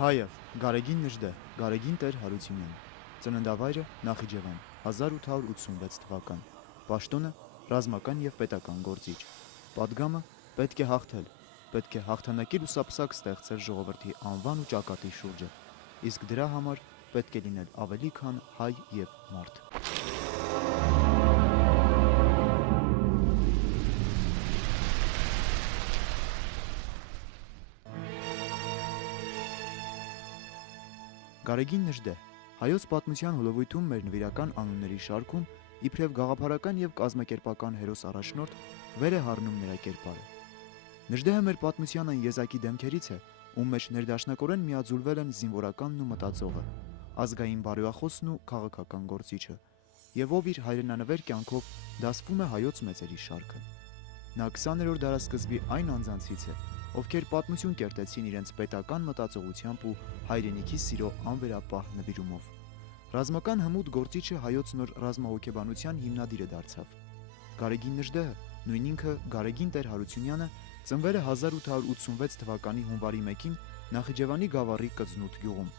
Հայև, Գարեգին Նժդեհ, Գարեգին Տեր Հարությունյան, ծննդավայրը Նախիջևան, 1886 թվական, պաշտոնը ռազմական և պետական գործիչ, պատգամը պետք է հաղթել, պետք է հաղթանակի լուսապսակ ստեղծել ժողովրդի անվան ու ճակատի շուրջը, իսկ դրա համար պետք է լինել ավելի քան հայ և մարդ։ Գարեգին Նժդեհ, հայոց պատմության հոլովույթում մեր նվիրական անունների շարքում իբրև գաղափարական և կազմակերպական հերոս առաջնորդ վեր է հառնում նրա կերպարը։ Նժդեհը մեր պատմության այն եզակի դեմքերից է, ում մեջ ներդաշնակորեն միաձուլվել են զինվորականն ու մտածողը, ազգային բարոյախոսն ու քաղաքական գործիչը, և ով իր հայրենանվեր կյանքով դասվում է հայոց մեծերի շարքը։ Նա 20-րդ դարասկզբի այն անձանցից է, ովքեր պատմություն կերտեցին իրենց պետական մտածողությամբ ու հայրենիքի սիրո անվերապահ նվիրումով։ Ռազմական հմուտ գործիչը հայոց նոր ռազմահոգեբանության հիմնադիրը դարձավ։ Գարեգին Նժդեհը, նույն ինքը Գարեգին Տեր Հարությունյանը, ծնվել է 1886 թվականի հունվարի 1-ին Նախիջևանի Գավառի Կծնուտ գյուղում։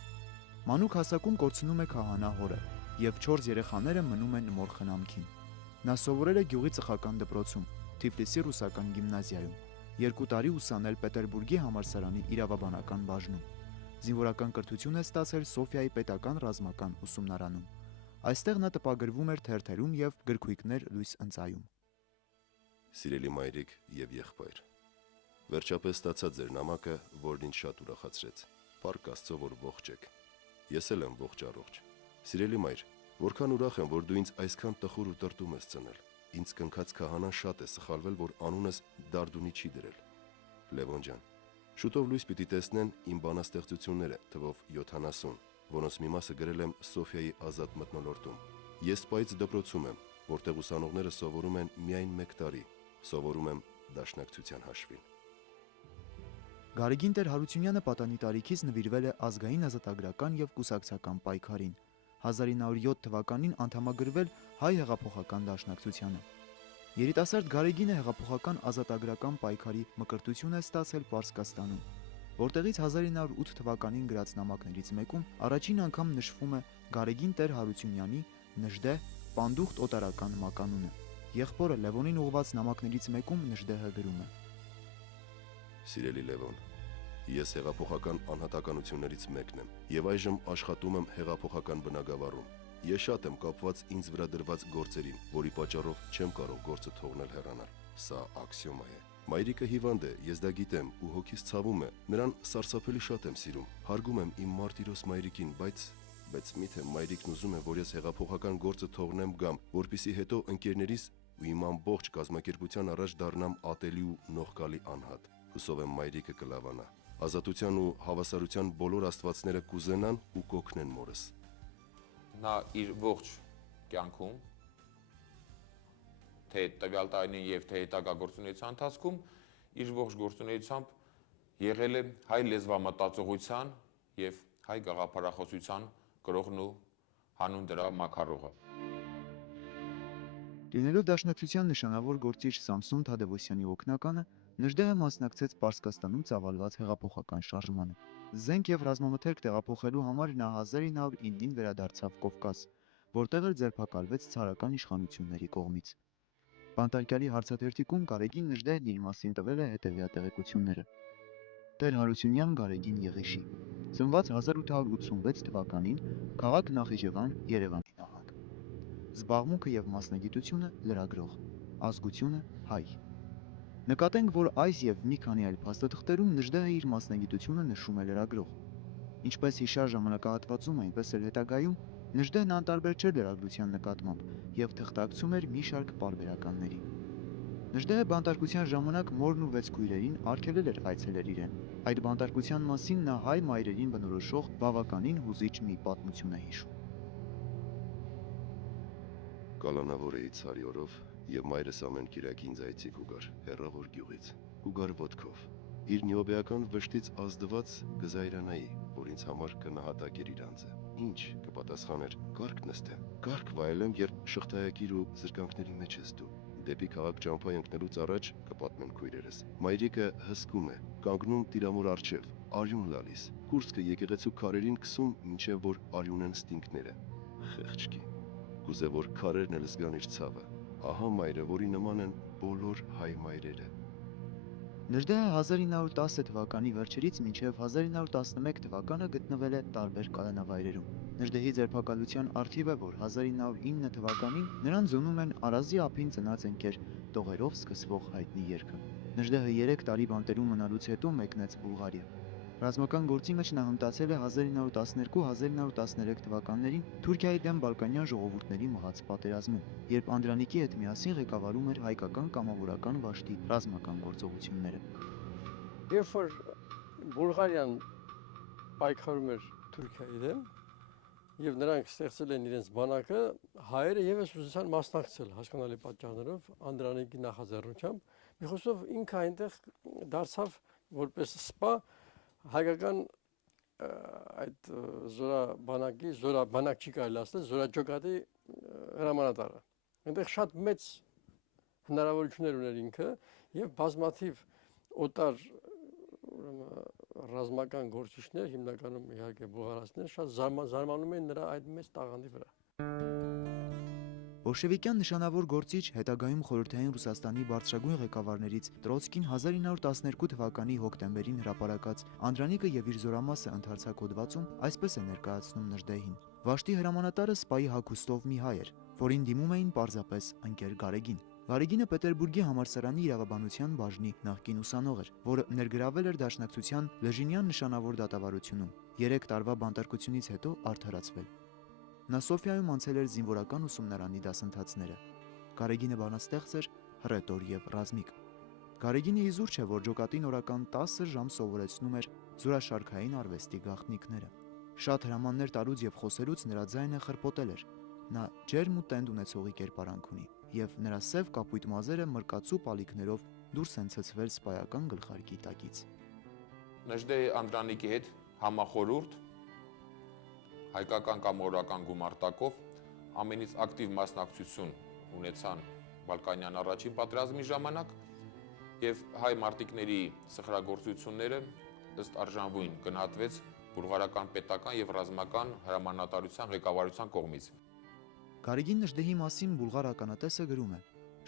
Մանուկ հասակում կորցնում է քահանա հորը, և 4 երեխաները մնում են մոր խնամքին։ Նա սովորել է գյուղի ծխական դպրոցում, Թիֆլիսի ռուսական գիմնազիայում, 2 տարի ուսանել Պետերբուրգի համալսարանի իրավաբանական բաժնում։ Զինվորական կրթություն է ստացել Սոֆիայի պետական ռազմական ուսումնարանում։ Այստեղ նա տպագրվում էր թերթերում և գրքույկներ լույս ընծայում։ Սիրելի մայրիկ և եղբայր, վերջապես ստացա ձեր նամակը, որն ինձ շատ ուրախացրեց։ Փառք Աստծո, որ ողջ եք։ Ես էլ եմ ողջ առողջ։ Սիրելի մայր, որքան ուրախ եմ, որ դու ինձ այսքան տխուր ու տրտում ես ծնել։ Ինձ կնքած քահանան շատ է սխալվել, որ անունս Դարդունի չի դրել։ Լևոն ջան, շուտով լույս պիտի տեսնեն իմ բանաստեղծությունները, թվով 70, որոնց մի մասը գրել եմ Սոֆիայի ազատ մթնոլորտում։ Ես Սպայից դպրոցում եմ, որտեղ ուսանողները սովորում են միայն 1 տարի, սովորում եմ դաշնակցության հաշվին։ Գարեգին Տեր Հարությունյանը պատանի տարիքից նվիրվել է ազգային ազատագրական և կուսակցական պայքարին, 1907 թվականին անդամագրվել Հայ հեղափոխական դաշնակցությանը։ Երիտասարդ Գարեգինը հեղափոխական ազատագրական պայքարի մկրտություն է ստացել Պարսկաստանում, որտեղից 1908 թվականին գրած նամակներից մեկում առաջին անգամ նշվում է Գարեգին Տեր Հարությունյանի Նժդեհ պանդուխտ օտարական մականունը։ Եղբորը Լևոնին ուղղված նամակներից մեկում Նժդեհը գրում է. Սիրելի Լևոն, ես հեղափոխական անհատականություններից մեկն եմ և այժմ աշխատում եմ հեղափոխական բնագավառում։ Ես շատ եմ կապված ինձ վրա դրված գործերին, որի պատճառով չեմ կարող գործը թողնել հեռանալ։ Սա աքսիոմա է։ Մայրիկը հիվանդ է, ես դա գիտեմ ու հոգիս ցավում է։ Նրան սարսափելի շատ եմ սիրում։ Հարգում եմ իմ մարտիրոս մայրիկին, բայց միթե մայրիկն ուզում է, որ ես հեղափոխական գործը թողնեմ գամ, որպեսզի հետո ընկերներիս ու իմ ամբողջ կազմակերպության առաջ դառնամ ատելի ու նողկալի անհատ։ Հուսով եմ մայրիկը կլավանա։ Ազատության ու հավասարության բոլոր աստվածները կուզենան ու կօգնեն մորս։ Նա իր ողջ կյանքում, թե տվյալ տարիներին և թե հետագա գործունեության ընթացքում, իր ողջ գործունեությամբ եղել է հայ լեզվամտածողության և հայ գաղափարախոսության կրողն ու հանուն դրա մաքարողը։ Լինելով դաշնակցության նշանավոր գործիչ Սամսոն Թադևոսյանի օգնականը, Նժդեհը մասնակցեց Պարսկաստանում ծավալված հեղափոխական շարժմանը։ Զենք և ռազմամթերք տեղափոխելու համար նա 1909-ին վերադարձավ Կովկաս, որտեղ էլ ձերբակալվեց ցարական իշխանությունների կողմից։ Բանտարկյալի հարցաթերթիկում Գարեգին Նժդեհն իր մասին տվել է հետևյալ տեղեկությունները. Տեր Հարությունյան Գարեգին Եղիշի, ծնված 1886 թվականին, քաղաք Նախիջևան, Երևանի նահանգ։ Զբաղմունքը և մասնագիտությունը լրագրող, ազգությունը հայ։ Նկատենք, որ այս և մի քանի այլ փաստաթղթերում Նժդեհը իր մասնագիտությունը նշում է լրագրող։ Ինչպես հիշյալ ժամանակահատվածում, այնպես էլ հետագայում Նժդեհն անտարբեր չէր լրագրության նկատմամբ և թղթակցում էր մի շարք պարբերականների։ Նժդեհը բանտարկության ժամանակ մորն ու 6 քույրերին արգելել էր այցելել իրեն։ Այդ բանտարկության մասին նա հայ մայրերին բնորոշող բավականին հուզիչ մի պատմություն է հիշում։ Կալանավոր էի ցարի օրով և մայրս ամեն կիրակի ինձ այցի կուգար հեռավոր գյուղից, կուգար ոտքով։ Իր նյոբեական վշտից ազդված կզայրանայի, որ ինձ համար կնահատակեր իր անձը։ Ինչ, կպատասխաներ, կարգ նստեմ, կարգ վայելեմ, երբ շղթայակիր ու զրկանքների մեջ ես դու։ Դեպի քաղաք ճամփա ընկնելուց առաջ կպատմեն քույրերս։ Մայրիկը հսկում է, կանգնում տիրամուր առջև, արյուն լալիս։ Կուրծքը եկեղեցու քարերին քսում, մինչև որ արյունեն ստինքները։ Խեղճքի։ Կուզե որ քարերն էլ զգան իր ցավը։ Ահա մայրը, որի նման են բոլոր հայ մայրերը։ Նժդեհը 1910 թվականի վերջերից մինչև 1911 թվականը գտնվել է տարբեր կալանավայրերում։ Նժդեհի ձերբակալության արդիվ է, որ 1909 թվականին նրան զոնում են Արազի ափին ծնած ընկեր տողերով սկսվող հայտնի երգը։ Նժդեհը 3 տարի բանտերում մնալուց հետո մեկնեց Բուլղարիա։ Ռազմական գործի մեջ նա հմտացել է 1912-1913 թվականներին Թուրքիայի դեմ բալկանյան ժողովուրդների մղած պատերազմում, երբ Անդրանիկի հետ միասին ղեկավարում էր հայկական կամավորական վաշտի ռազմական գործողությունները։ Երբ որ Բուլղարիան պայքարում էր Թուրքիայի դեմ եւ նրանք ստեղծել են իրենց բանակը, հայերը եւս ուզեցան մասնակցել հասկանալի պատճառներով Անդրանիկի նախաձեռնությամբ։ Մի խոսքով ինքը այնտեղ դարձավ որպես սպա հայկական այդ զորաբանակ չի կարելի ասել, զորաճոկատի հրամանատարը։ Այնտեղ շատ մեծ հնարավորություններ ուներ ինքը եւ բազմաթիվ օտար ռազմական գործիչներ, հիմնականում իհարկե բուլղարացիներ, շատ զարմանում են նրա այդ մեծ տաղանդի վրա։ Բոլշևիկյան նշանավոր գործիչ, հետագայում խորհրդային Ռուսաստանի բարձրագույն ղեկավարներից Տրոցկին 1912 թվականի հոկտեմբերին հրապարակած Անդրանիկը եւ իր զորամասը ընդարձակ հոդվածում այսպես է ներկայացնում Նժդեհին. Վաշտի հրամանատարը սպայի հագուստով մի հայ էր, որին դիմում էին պարզապես ընկեր Գարեգին։ Գարեգինը Պետերբուրգի համալսարանի իրավաբանության բաժնի նախկին ուսանող էր, որը ներգրավել էր Դաշնակցության Լեժինյան նշանավոր դատավարությունում, 3 տարվա բանտարկությունից հետո արդարացվել։ Նա Սոֆիայում անցել էր զինվորական ուսումնարանի դասընթացները։ Գարեգինը բանաստեղծ էր, հռետոր եւ ռազմիկ։ Գարեգինը իզուր չէ, որ ջոկատին օրական 10 ժամ սովորեցնում էր զորաշարքային արվեստի գաղտնիքները։ Շատ հրամաններ տալուց եւ խոսելուց նրա ձայնը խրպոտել էր։ Նա ջերմ ու տենդ ունեցողի կերպարանք ունի, եւ նրա սև կապույտ մազերը մրկացու պալիքներով դուրս են ցցվել սպայական գլխարկի տակից։ Նժդեհի Անդրանիկի հետ համախորհուրդ հայկական կամավորական գումարտակով ամենից ակտիվ մասնակցություն ունեցան Բալկանյան առաջին պատերազմի ժամանակ եւ հայ մարտիկների սխրագործությունները ըստ արժանվույն գնահատվեց բուլղարական պետական եւ ռազմական հրամանատարության ղեկավարության կողմից։ Գարեգին Նժդեհի մասին բուլղար ականատեսը գրում է.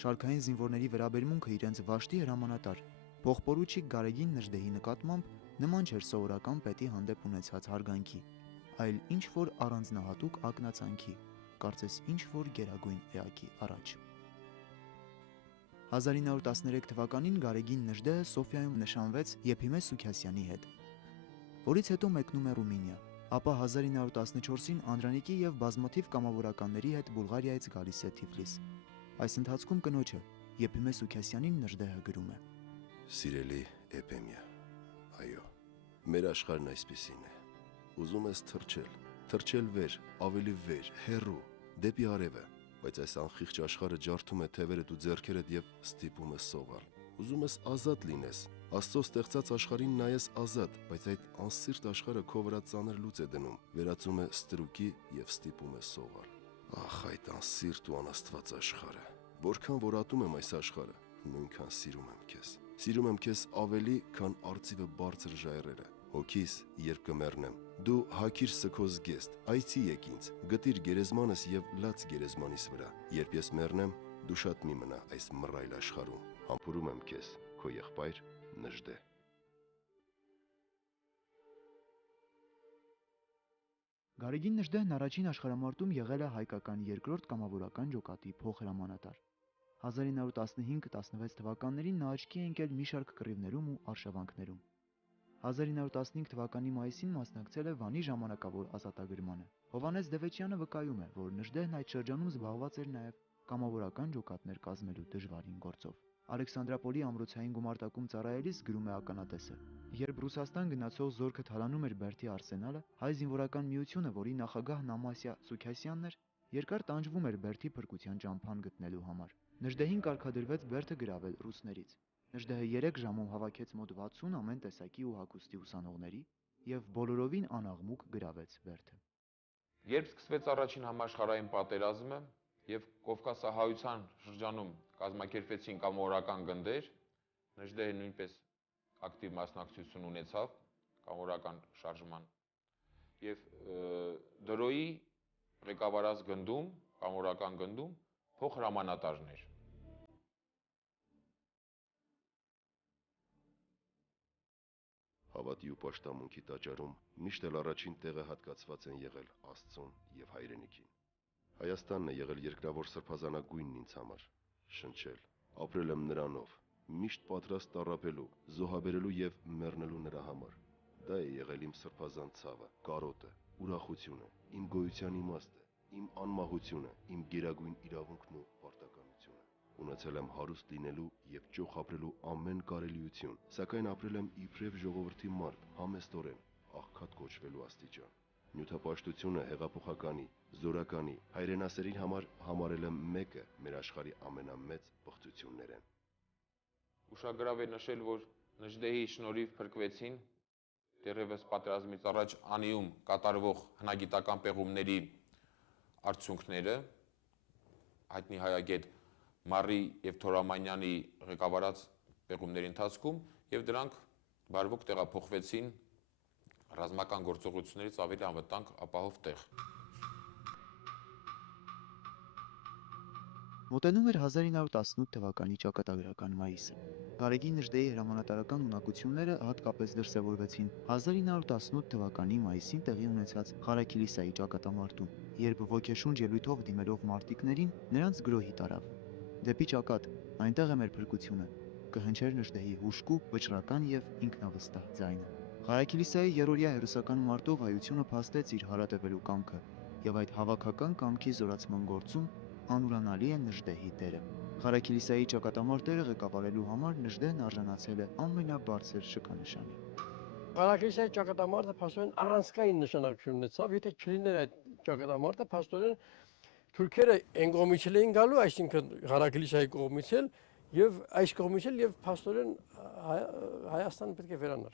շարքային զինվորների վերաբերմունքը իրենց վաշտի հրամանատար փոխպորուչիկ Գարեգին Նժդեհի նկատմամբ նման չէր սովորական պետի հանդեպ ունեցած հարգանքի, այլ ինչ որ առանձնահատուկ ակնածանքի, կարծես ինչ որ գերագույն էակի առաջ։ 1913 թվականին Գարեգին Նժդեհը Սոֆիայում նշանվեց Եփիմե Սուքյասյանի հետ, որից հետո մեկնում է Ռումինիա, ապա 1914-ին Անդրանիկի եւ բազմաթիվ կամավորականների հետ Բուլղարիայից գալիս է Թիֆլիս։ Այս ընթացքում կնոջը Եփիմե Սուքյասյանին Նժդեհը գրում է. Սիրելի Էփեմիա, այո, մեր աշխարհն այսպիսին է։ Ուզում ես թռչել վեր, ավելի վեր, հեռու, դեպի արևը, բայց այս անխիղճ աշխարհը ջարդում է թևերդ ու ձեռքերդ եւ ստիպում է սողալ։ Ուզում ես ազատ լինես, Աստծո ստեղծած աշխարհին նայես ազատ, բայց այդ անսիրտ աշխարհը քո վրա ծանր լուծ է դնում, վերածում է ստրուկի եւ ստիպում է սողալ։ Ախ, այդ անսիրտ ու անաստված աշխարհը։ Որքան որ ատում եմ այս աշխարհը, նույնքան սիրում եմ քեզ։ Սիրում եմ քեզ ավելի, քան արծիվը բարձր ժայռերը։ Հոգիս, երբ կմեռնեմ, դու հագիր սքոզ գեստ, այցի եկ ինձ, գտիր գերեզմանս եւ լաց գերեզմանիս վրա։ Երբ ես մեռնեմ, դու շատ մի մնա այս մռայլ աշխարհում։ Համբուրում եմ քեզ, քո եղբայր Նժդեհ։ Գարեգին Նժդեհն առաջին աշխարհամարտում եղել է հայկական երկրորդ կամավորական ջոկատի փոխհրամանատար։ 1915-16 թվականներին նա աչքի է ընկել մի շարք կռիվներում ու արշավանքներում։ 1915 թվականի մայիսին մասնակցել է Վանի ժամանակավոր ազատագրմանը։ Հովհաննես Դևեթյանը վկայում է, որ Նժդեհն այդ շրջանում զբաղված էր նաև կամավորական ջոկատներ կազմելու դժվարին գործով։ Ալեքսանդրապոլի ամրոցային գումարտակում ծառայելիս գրում է ականատեսը. երբ Ռուսաստան գնացող զորքը թալանում էր Բերդի արսենալը, հայ զինվորական միությունը, որի նախագահն Ամասիա Սուքյասյանն էր, երկար տանջվում էր Բերդի փրկության ճամփան գտնելու համար։ Նժդեհին կարգադրվեց Բերդը գրավել ռուսներից։ Նժդեհը 3 ժամում հավաքեց մոտ 60 ամեն տեսակի ու հագուստի ուսանողների եւ բոլորովին անաղմուկ գրավեց Բերդը։ Երբ սկսվեց առաջին համաշխարհային պատերազմը, եւ Կովկասահայության շրջանում կազմակերպվեցին կամավորական գնդեր, Նժդեհը նույնպես ակտիվ մասնակցություն ունեցավ կամավորական շարժման եւ դրոյի ղեկավարած գնդում, կամավորական գնդում փոխհրամանատարներ։ Հավատի ու պաշտամունքի տաճարում միշտ էլ առաջին տեղը հատկացված են եղել Աստծուն եւ հայրենիքին։ Հայաստանն է եղել երկրավոր սրբազանագույնն ինձ համար, շնչել, ապրել եմ նրանով, միշտ պատրաստ տառապելու, զոհաբերելու եւ մեռնելու նրա համար։ Դա է եղել իմ սրբազան ցավը, կարոտը, ուրախությունը, իմ գոյության իմաստը, իմ անմահությունը, իմ գերագույն իրավունքն ու պարտականությունը։ Ունեցել եմ հարուստ լինելու եւ ճոխ ապրելու ամեն կարելիություն, սակայն ապրել եմ իբրև ժողովրդի մարդ, համեստորեն, աղքատ կոչվելու աստիճան։ Նյութապաշտությունը հեղափոխականի, զորականի, հայրենասերին համար համարել եմ մեկը մեր աշխարհի ամենամեծ պղծություններն։ Ուշագրավ է նշել, որ Նժդեհի շնորհիվ փրկվեցին դեռևս պատերազմից առաջ անիում կատարվող հնագիտական պեղումների արդյունքները, հայտնի հայագետ Մարի եւ Թորամանյանի ղեկավարած պեղումների ընթացքում եւ դրանք բարվոք տեղափոխվեցին ռազմական գործողություններից ավելի անվտանգ ապահով տեղ։ Մոտենում էր 1918 թվականի ճակատագրական մայիսը։ Գարեգին Նժդեհի հրամանատարական ունակությունները հատկապես դրսևորվեցին 1918 թվականի մայիսին տեղի ունեցած Ղարաքիլիսայի ճակատամարտում, երբ ոգեշունչ ելույթով դիմելով մարտիկներին նրանց գրոհի տարավ։ Դեպի ճակատ, այնտեղ է մեր փրկությունը, կհնչեր Նժդեհի հուժկու, վճռական եւ ինքնավստահ ձայնը։ Ղարաքիլիսայի երրորդյա հերոսական մարտով հայությունը փաստեց իր հարատևելու կամքը, եւ այդ հավաքական կամքի զորացման գործում անուրանալի է Նժդեհի դերը։ Ղարաքիլիսայի ճակատամարտերը ղեկավարելու համար Նժդեհն արժանացել է ամենաբարձր շքանշանի։ Ղարաքիլիսայի ճակատամարտը փաստորեն առանցքային նշանակություն ունեցավ, եթե չլիներ այդ ճակատամարտը, փաստորեն թուրքերը այն կողմից էին գալու, այսինքն Ղարաքիլիսայի կողմից էլ եւ այս կողմից էլ եւ փաստորեն Հայաստանը պետք է վերանար։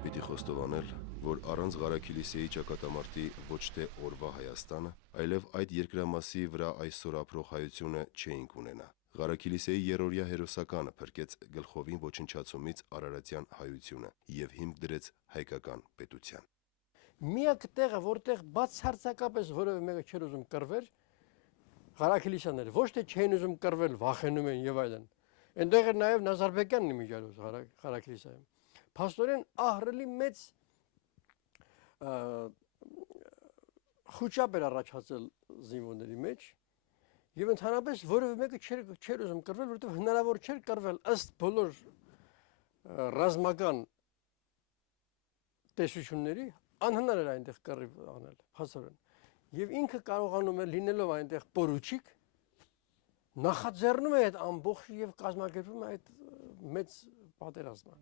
Պիտի խոստովանել, որ առանց Ղարաքիլիսայի ճակատամարտի ոչ թե օրվա Հայաստանը, այլև այդ երկրամասի վրա այսօր ապրող հայությունը չէինք ունենա։ Ղարաքիլիսայի երրորդյա հերոսականը փրկեց գլխովին ոչնչացումից Արարատյան հայությունը եւ հիմք դրեց հայկական պետության։ Միակ տեղը, որտեղ բացարձակապես որևէ մեկը չէր ուզում կռվել, Ղարաքիլիսյանն էր, ոչ թե չէին ուզում կռվել, վախենում են եւ այլն։ Այնտեղ էր նաեւ Նազարբեկյանն իմիջիալոց Ղարաքիլիսայում։ Փաստորեն ահռելի մեծ խոճապ էր առաջացել զինվորների մեջ եւ ընդհանրապես որևէ մեկը չէր ուզում կռվել, որովհետեւ հնարավոր չէր կռվել ըստ բոլոր ռազմական տեսությունների, անհնար էր այնտեղ կռիվ անել, փաստորեն։ Եվ ինքը կարողանում էր լինելով այնտեղ պորուչիկ նախաձեռնում է այդ ամբողջը եւ կազմակերպում է այդ մեծ պատերազմը։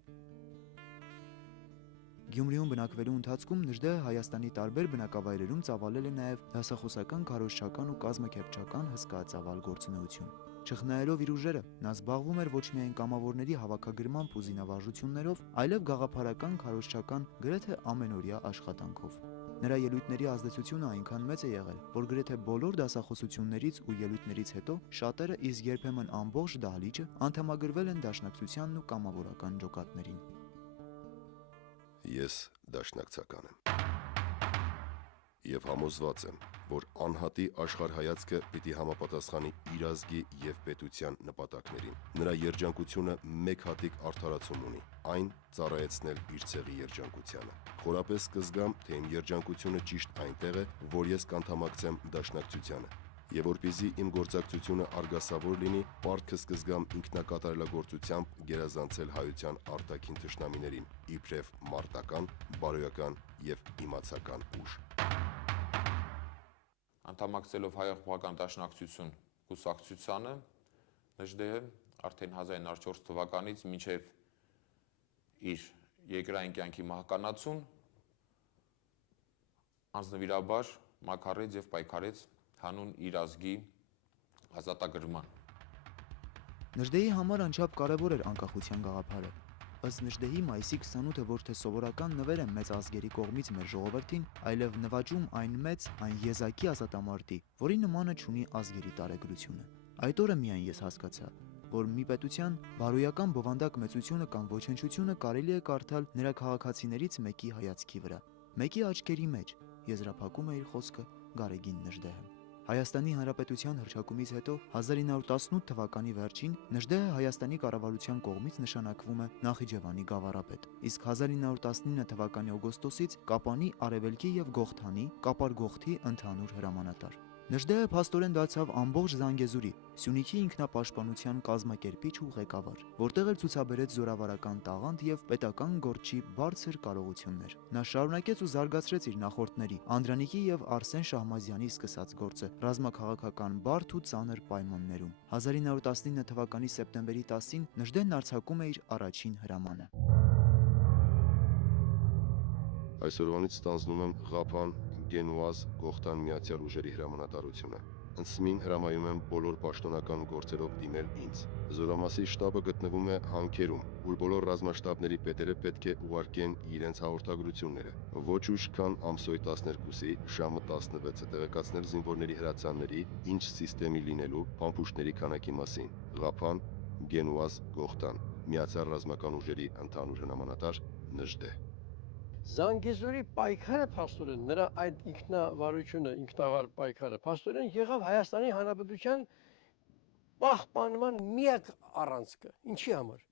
Գյումրիում բնակվելու ընթացքում Նժդեհը Հայաստանի տարբեր բնակավայրերում ծավալել է նաև դասախոսական, քարոզչական ու կազմակերպչական հսկայածավալ գործունեություն։ Չխնայելով իր ուժերը, նա զբաղվում էր ոչ միայն կամավորների հավաքագրմամբ ու զինավարժություններով, այլև գաղափարական, քարոզչական, գրեթե ամենօրյա աշխատանքով։ Նրա ելույթների ազդեցությունը այնքան մեծ է եղել, որ գրեթե բոլոր դասախոսություններից ու ելույթներից հետո շատերը, իսկ երբեմն ամբողջ դահլիճը անդամագրվել են դաշնակցությանն ու կամավորական ջոկատներին։ Ես դաշնակցական եմ։ Եվ համոզված եմ, որ անհատի աշխարհայացքը պիտի համապատասխանի իր ազգի եւ պետության նպատակներին։ Նրա երջանկությունը մեկ հատիկ արդարացում ունի, այն ծառայեցնել իր ցեղի երջանկությանը։ Խորապես կզգամ, թե իմ երջանկությունը ճիշտ այնտեղ է, որ ես կանդամակցեմ դաշնակցությանը։ Եվ որպեսզի իմ գործակցությունը արգասավոր լինի, պարտքս կզգամ ինքնակատարելագործությամբ գերազանցել հայության արտաքին թշնամիներին, իբրև մարտական, բարոյական եւ իմացական ուժ։ Անդամակցելով հայ-աղբական դաշնակցություն կուսակցությանը, Նժդեհը արդեն 1904 թվականից մինչև իր երկրային կյանքի մահկանացուն անձնվիրաբար մաքարեց եւ պայքարեց հանուն իր ազգի ազատագրման։ Նժդեհի համար անչափ կարևոր էր անկախության գաղափարը։ Ըստ Նժդեհի մայիսի 28-ը ոչ թե սովորական նվեր է մեծ ազգերի կողմից մեր ժողովրդին, այլև նվաճում այն մեծ, այն եզակի ազատամարտի, որի նմանը չունի ազգերի տարեգրությունը։ Այդ օրը միայն ես հասկացա, որ մի պետության բարոյական բովանդակ մեծությունը կամ ոչնչությունը կարելի է կարդալ նրա քաղաքացիներից մեկի հայացքի վրա, մեկի աչքերի մեջ, եզրափակում է իր խոսքը Գարեգին Նժդեհը։ Հայաստանի Հանրապետության հռչակումից հետո 1918 թվականի վերջին Նժդեհը Հայաստանի կառավարության կողմից նշանակվում է Նախիջևանի գավառապետ, իսկ 1919 թվականի օգոստոսից Կապանի, Արևելքի եւ Գողթանի Կապար-Գողթի ընդհանուր հրամանատար։ Նժդեհը փաստորեն դարձավ ամբողջ Զանգեզուրի, Սյունիքի ինքնապաշտպանության կազմակերպիչ ու ղեկավար, որտեղ էլ ցուցաբերեց զորավարական տաղանդ եւ պետական գործի բարձր կարողություններ։ Նա շարունակեց ու զարգացրեց իր նախորդների Անդրանիկի եւ Արսեն Շահմազյանի սկսած գործը ռազմաքաղաքական բարդ ու ծանր պայմաններում։ 1919 թվականի սեպտեմբերի 10-ին Նժդեհն արձակում է իր առաջին հրամանը։ Այսօրվանից ստանձնում եմ Ղափան, Գենուազ, Գողթան միացյալ ուժերի հրամանատարությունը։ Ընծմին հրամայում եմ բոլոր պաշտոնական գործերով դիմել ինձ։ Զորամասի շտաբը գտնվում է Հանքերում, ուր բոլոր ռազմաշտաբների պետերը պետք է ուղարկեն իրենց հաղորդագրությունները։ Ոչ ուշ քան ամսոյ 12-ի ժամը 16-ը տեղեկացնել զինվորների հրացանների, ինչ սիստեմի լինելու, փամփուշտների քանակի մասին։ Ղափան, Գենուազ, Գողթան միացյալ ռազմական ուժերի ընդհանուր հրամանատար Նժդեհ։ Զանգեզուրի պայքարը փաստորեն նրա այդ ինքնավարությունը, ինքնավար պայքարը փաստորեն եղավ Հայաստանի Հանրապետության պահպանման միակ առանցքը։ Ինչի համար?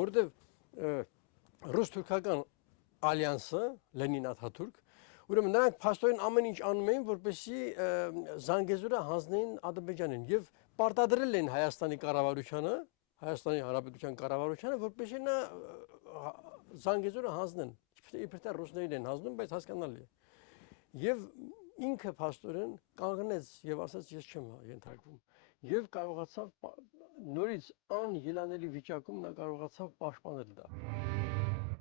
Որովհետև ռուս-թուրքական ալյանսը, Լենին-Աթաթուրք, ուրեմն նրանք փաստորեն ամեն ինչ անում էին, որպեսզի Զանգեզուրը հանձնեին Ադրբեջանին եւ պարտադրել են Հայաստանի կառավարությանը, Հայաստանի Հանրապետության կառավարությանը, որպեսզի նա Զանգեզուրը հանձնեն։ Իբրև թե ռուսներին են հանձնում, բայց հասկանալի է։ Եվ ինքը փաստորեն կանգնեց եւ ասաց ես չեմ ենթարկվում։ Եվ կարողացավ նորից անելանելի վիճակում նա կարողացավ պաշտպանել դա։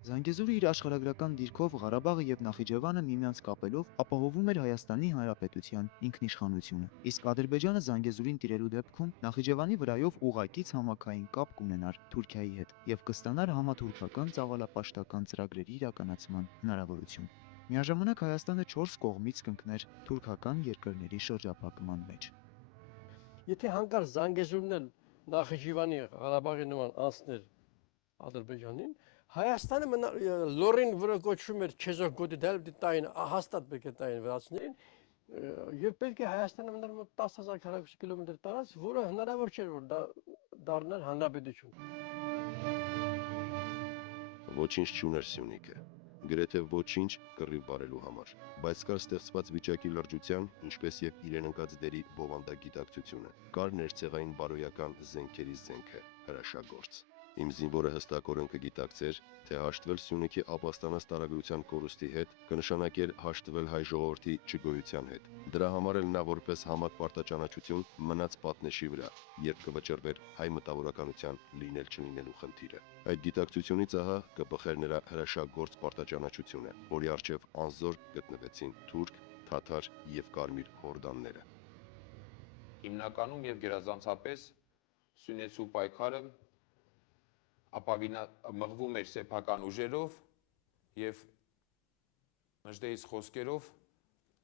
Զանգեզուրը իր աշխարհագրական դիրքով Ղարաբաղը եւ Նախիջևանը միմյանց կապելով ապահովում էր Հայաստանի Հանրապետության ինքնիշխանությունը, իսկ Ադրբեջանը Զանգեզուրին տիրելու դեպքում Նախիջևանի վրայով ուղղակի ցամաքային կապ կունենար Թուրքիայի հետ եւ կստանար համաթուրքական ծավալապաշտական ծրագրերի իրականացման հնարավորություն։ Միաժամանակ Հայաստանը 4 կողմից կընկներ թուրքական երկրների շրջափակման մեջ։ Եթե հանկարծ Զանգեզուրն էլ Նախիջևանի Ղարաբաղի նման անցներ Ադրբեջանին, Հայաստանը լորին վրա կոչվում էր Չեզոք գոտի դել տային հաստատ պետք է տային վրացիներին եւ պետք է Հայաստանը մներ 10,000 քառակուսի կիլոմետր տարած, որը հնարավոր չէր որ դա դառնար հանրապետություն։ Ոչինչ չուներ Սյունիքը, գրեթե ոչինչ կռիվ բարելու համար, բայց կար ստեղծված վիճակի լրջության, ինչպես եւ իրեն ընկած դերի բովանդակագիտակցությունը, կար ներցեղային բարոյական զենքերի զենքը, հրաշագործ։ Իմ զինվորը հստակորեն կգիտակցեր, թե հաշտվել Սյունիքի ապաստանած տարագրության կորուստի հետ կնշանակեր հաշտվել հայ ժողովրդի չգոյության հետ։ Դրա համար էլ նա որպես համակ պարտաճանաչություն մնաց պատնեշի վրա, երբ կվճռվեր հայ մտավորականության լինել չլինելու խնդիրը։ Այդ գիտակցությունից ահա կբխեր նրա հրաշագործ պարտաճանաչությունը, որի առջև անզոր գտնվեցին թուրք, թաթար եւ կարմիր հորդանները։ Հիմնականում եւ գերազանցապես Սյունեցու պայքարը մղվում էր սեփական ուժերով եւ Նժդեհիս խոսքերով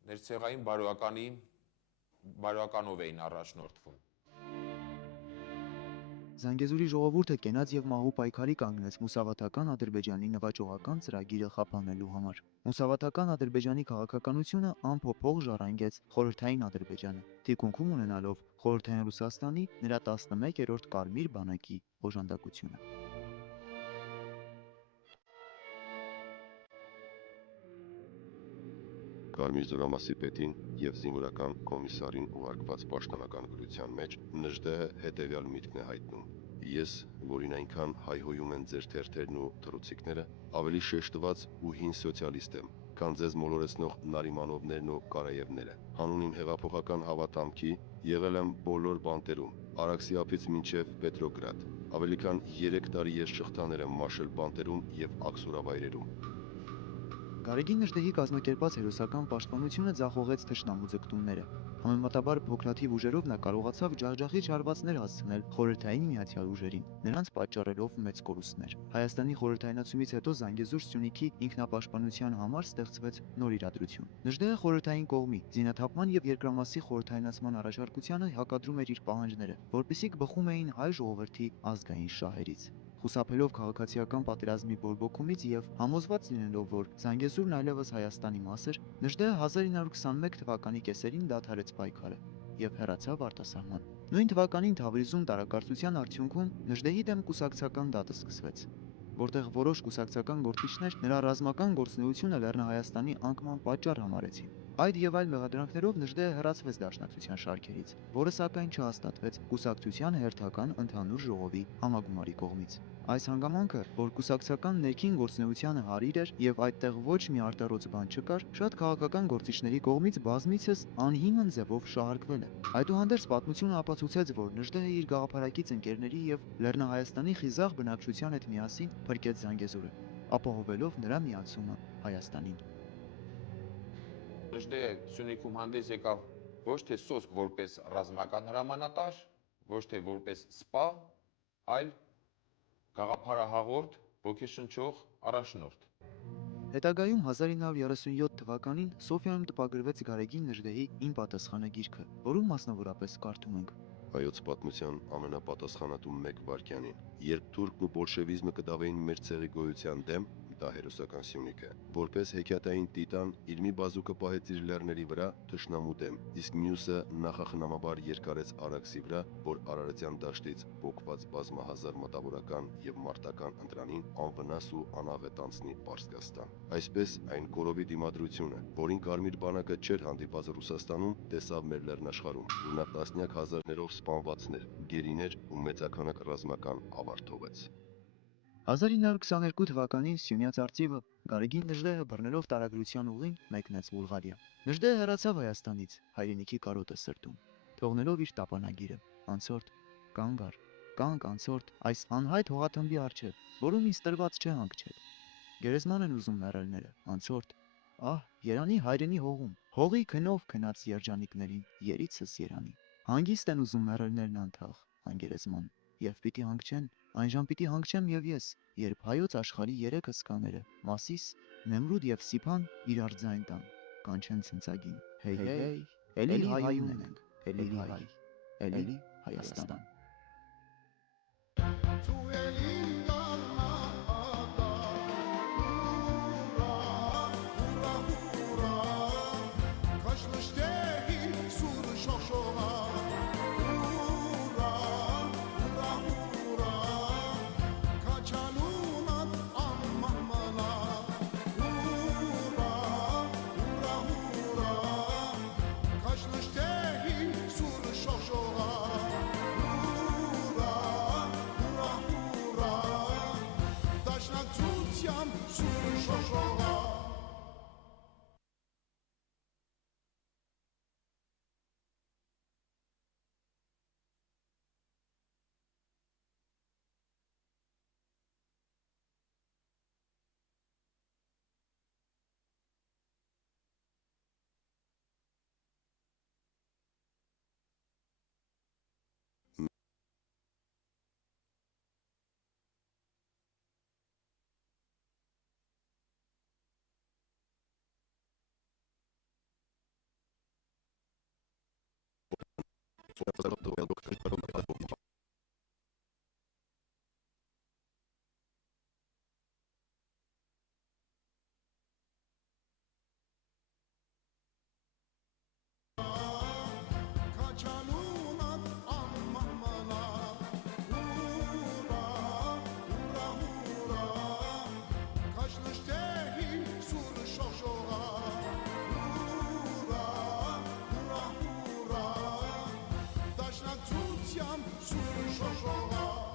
ներցեղային բարոյականով էին առաջնորդվում։ Զանգեզուրի ժողովուրդը կենաց եւ մահու պայքարի կանգնեց Մուսավաթական Ադրբեջանի նվաճողական ծրագիրը խափանելու համար։ Մուսավաթական Ադրբեջանի քաղաքականությունը անփոփոխ ժառանգեց խորհրդային Ադրբեջանը, թիկունքում ունենալով խորհրդային Ռուսաստանի նրա 11-րդ կարմիր բանակի օժանդակությունը։ Կարմիր զորամասի պետին եւ զինվորական կոմիսարին ուղարկված պաշտոնական գրության մեջ Նժդեհը հետեւյալ միտքն է հայտնում. Ես, որին այնքան հայհոյում են ձեր թերթերն ու թռուցիկները, ավելի շեշտված ու հին սոցիալիստ եմ, քան ձեզ մոլորեցնող Նարիմանովներն ու Կարաևները։ Հանուն իմ հեղափոխական հավատամքի եղել եմ բոլոր բանտերում, Արաքսի ափից մինչև Պետրոգրադ։ Ավելի քան 3 տարի ես շղթաներ եմ մաշել բանտերում եւ աքսորավայրերում։ Գարեգին Նժդեհի կազմակերպած հերոսական պաշտպանությունը ձախողեց թշնամու ձգտումները։ Համեմատաբար փոքրաթիվ ուժերով նա կարողացավ ջախջախիչ հարվածներ հասցնել խորհրդային միացյալ ուժերին, նրանց պատճառելով մեծ կորուստներ։ Հայաստանի խորհրդայնացումից հետո Զանգեզուր Սյունիքի ինքնապաշտպանության համար ստեղծվեց նոր իրադրություն։ Նժդեհը խորհրդային կողմի զինաթափման եւ երկրամասի խորհրդայնացման առաջարկությանը հակադրում էր իր պահանջները, որպիսիք բխում էին հայ ժողովրդի ազգային շահերից։ Խուսափելով քաղաքացիական պատերազմի բորբոքումից եւ համոզված լինելով, որ Զանգեզուրն այլևս Հայաստանի մաս էր, Նժդեհը 1921 թվականի կեսերին դադարեց պայքարը եւ հեռացավ արտասահման։ Նույն թվականին Թավրիզում տարակարծության արդյունքում Նժդեհի դեմ կուսակցական դատը սկսվեց, որտեղ որոշ կուսակցական գործիչներ նրա ռազմական գործունեությունը Լեռնահայաստանի անկման պատճառ համարեցին։ Այդ եւ այլ մեղադրանքներով Նժդեհը հեռացվեց Դաշնակցության շարքերից, որը սակայն չհաստատվեց կուսակցության հերթական ընդհանուր ժողովի համագումարի կողմից։ Այս հանգամանքը, որ կուսակցական ներքին գործունեությանը հարիր էր եւ այդտեղ ոչ մի արտառոց բան չկար, շատ քաղաքական գործիչների կողմից բազմիցս անհիմն ձևով շահարկվել է։ Այդուհանդերձ պատմությունը ապացուցեց, որ Նժդեհը իր գաղափարակից ընկերների եւ Լեռնահայաստանի խիզախ բնակչության հետ միասին փրկեց Զանգեզուրը, ապահովելով նրա միացումը Հայաստանին։ Նժդեհը Սյունիքում հանդես եկավ ոչ թե սոսկ որպես ռազմական հրամանատար, ոչ թե որպես սպա, այլ գաղափարահաղորդ, ոգեշնչող առաջնորդ։ Հետագայում 1937 թվականին Սոֆիայում տպագրվեց Գարեգին Նժդեհի «Իմ պատասխանը» գիրքը, որում մասնավորապես կարդում ենք. Հայոց պատմության ամենապատասխանատու մեկ վայրկյանին, երբ թուրքն ու բոլշևիզմը կդավեին մեր ցեղի գոյության դեմ, դա հերոսական Սյունիքը, որպես հեքիաթային տիտան իր մի բազուկը պահեց իր լեռների վրա թշնամու դեմ, իսկ մյուսը նախախնամաբար երկարեց Արաքսի վրա, որ Արարատյան դաշտից փոկված բազմահազար մտավորական եւ մարտական ընտրանին անվնաս ու անաղետ անցնի Պարսկաստան։ Այսպես այն կորովի դիմադրությունը, որին Կարմիր բանակը չէր հանդիպած Ռուսաստանում, տեսավ մեր լեռնաշխարհում, ու նա տասնյակ հազարներով սպանվածներ, գերիներ ու մեծաքանակ ռազմական ավարտ թողեց։ 1922 թվականին Սյունյաց արծիվը Գարեգին Նժդեհը բռնելով տարագրության ուղին մեկնեց Բուլղարիա։ Նժդեհը հեռացավ Հայաստանից, հայրենիքի կարոտը սրտում, թողնելով իր տապանագիրը, անցորդ, կանգ առ, կանգ անցորդ, այս անհայտ հողաթմբի առջև, որում ինձ տրված չէ հանգչել։ Գերեզման են ուզում մեռելները, անցորդ, ահ, երանի հայրենի հողում, հողի քնով քնած երջանիկներին, երիցս երանի։ Հանգիստ են ուզում մեռելներն անթաղ, անգերեզման, եւ պիտի հանգչեն, այնժամ պիտի հանգչեմ եւ ես, երբ հայոց աշխարհի երեք հսկաները, Մասիս, Նեմրուդ եւ Սիփան իրար ձայն տան, կանչեն ցնցագին, հեյ հեյ, էլի հայուն ենք, էլի հայ, էլի Հայաստան։ Շոշողա